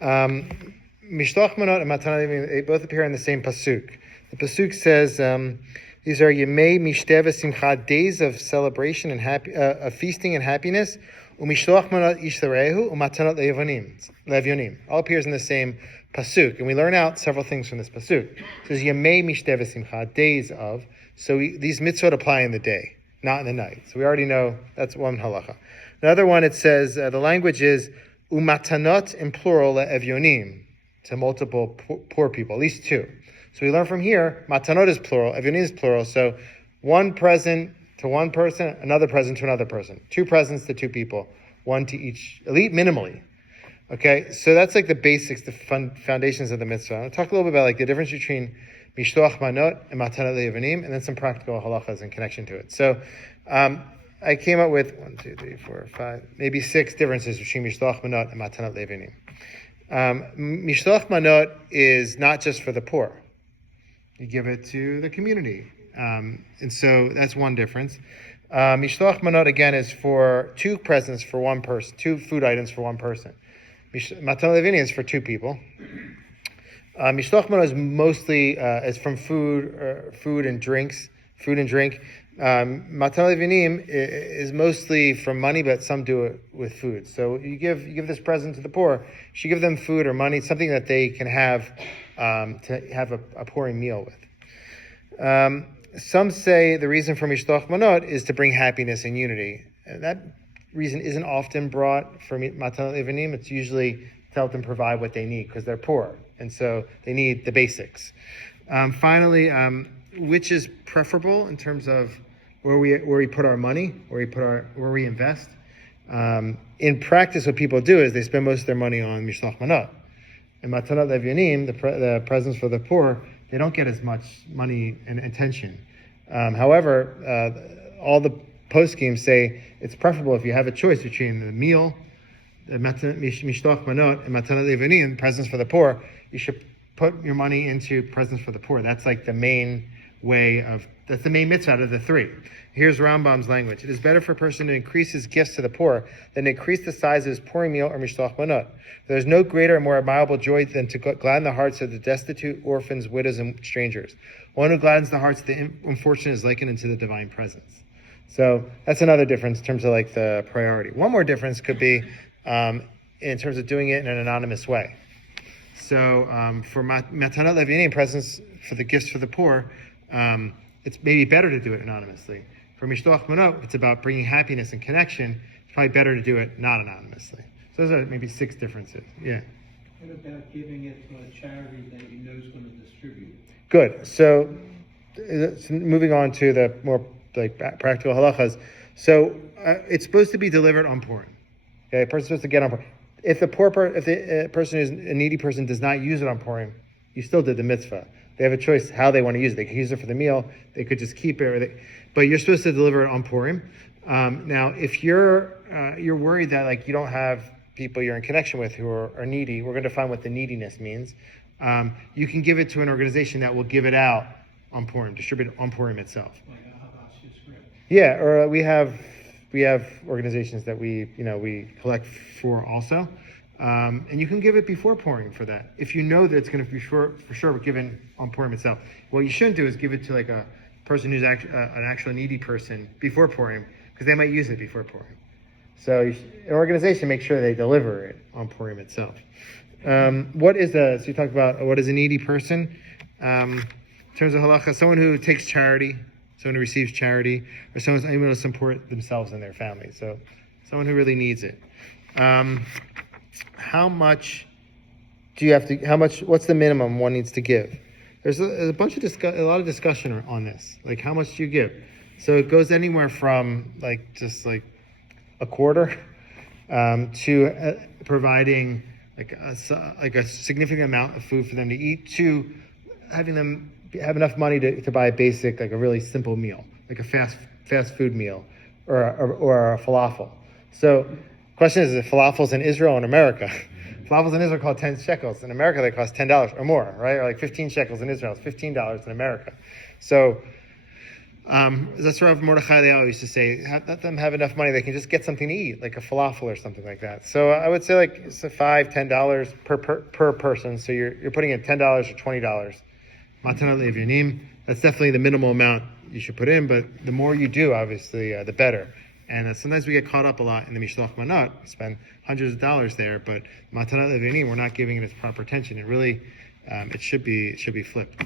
Mishloach Manot and Matanot Levim, they both appear in the same pasuk. The pasuk says, these are Yemei Mishteva Simcha, days of celebration and of feasting and happiness. Umishloach Manot Ish L'Rehu, Umatanot Levyonim. All appears in the same pasuk, and we learn out several things from this pasuk. It says Yemei Mishteva Simcha, days of. So these mitzvot apply in the day, not in the night. So we already know that's one halacha. Another one, it says the language is Umatanot in plural Evyonim, to multiple poor people, at least two. So we learn from here, Matanot is plural, Evyonim is plural. So one present to one person, another present to another person. Two presents to two people, one to each, elite minimally. Okay, so that's like the basics, the foundations of the mitzvah. I'll talk a little bit about like the difference between Mishloach Manot and Matanot Le'Yevanim, and then some practical halachas in connection to it. So I came up with 1, 2, 3, 4, 5, maybe 6 differences between Mishloach Manot and Matanot Le'Yevanim. Mishloach Manot is not just for the poor. You give it to the community. And so that's one difference. Mishloach Manot, again, is for 2 presents for one person, 2 food items for one person. Matanot Le'Yevanim is for 2 people. Mishloach Manot is mostly is from food and drink. Matanot Le'Yevanim is mostly from money, but some do it with food. So you give this present to the poor. You should give them food or money, something that they can have to have a pouring meal with. Some say the reason for Mishloach Manot is to bring happiness and unity. And that reason isn't often brought for Matanot Le'Yevanim. It's usually to help them provide what they need because they're poor. And so they need the basics. Finally, which is preferable in terms of where we put our money, where we invest? In practice, what people do is they spend most of their money on Mishloach Manot. And Matanot Le'Yevanim, the presents for the poor, they don't get as much money and attention. However, all the poskim say it's preferable if you have a choice between the meal, the Mishloach Manot, and Matanot Le'Yevanim, presents for the poor. You should put your money into presents for the poor. That's like the main that's the main mitzvah out of the 3. Here's Rambam's language. It is better for a person to increase his gifts to the poor than to increase the size of his pouring meal or Mishloach Manot. There is no greater and more admirable joy than to gladden the hearts of the destitute, orphans, widows, and strangers. One who gladdens the hearts of the unfortunate is likened unto the divine presence. So that's another difference in terms of like the priority. One more difference could be in terms of doing it in an anonymous way. So for Matanot Le'Yevanim, presents for the gifts for the poor, it's maybe better to do it anonymously. For Mishloach Manot, it's about bringing happiness and connection. It's probably better to do it not anonymously. So those are maybe 6 differences. Yeah. What about giving it to a charity that you know is going to distribute? Good. So moving on to the more like practical halachas. So it's supposed to be delivered on Purim. Okay, a person's supposed to get on Purim. If the person who's a needy person does not use it on Purim, you still did the mitzvah. They have a choice how they want to use it. They can use it for the meal. They could just keep it. But you're supposed to deliver it on Purim. Now, if you're worried that like you don't have people you're in connection with who are needy, we're going to define what the neediness means. You can give it to an organization that will give it out on Purim, distribute it on Purim itself. Like a Havash script. Yeah, or we have organizations that we collect for also. And you can give it before Purim for that. If you know that it's going to be for sure given on Purim itself. What you shouldn't do is give it to like a person who's an actual needy person before Purim, because they might use it before Purim. So an organization, make sure they deliver it on Purim itself. So you talked about what is a needy person? In terms of halacha, someone who takes charity, someone who receives charity, or someone who's able to support themselves and their family. So someone who really needs it. How much do you have to? What's the minimum one needs to give? There's a lot of discussion on this. Like, how much do you give? So it goes anywhere from like just like a quarter to providing like a significant amount of food for them to eat, to having them have enough money to buy a basic, like a really simple meal, like a fast food meal, or a falafel. So question is falafels in Israel and America? Falafels in Israel cost 10 shekels. In America, they cost $10 or more, right? Or like 15 shekels in Israel. It's $15 in America. So That's Rav Mordechai Eliyahu used to say, let them have enough money, they can just get something to eat, like a falafel or something like that. So I would say like it's $5-10 per person. So you're putting in $10 or $20. Matanot le'evyonim. That's definitely the minimal amount you should put in, but the more you do, obviously, the better. And sometimes we get caught up a lot in the Mishloach Manot, spend hundreds of dollars there, but Matanot le'evyonim, we're not giving it its proper attention. It really, it should be flipped.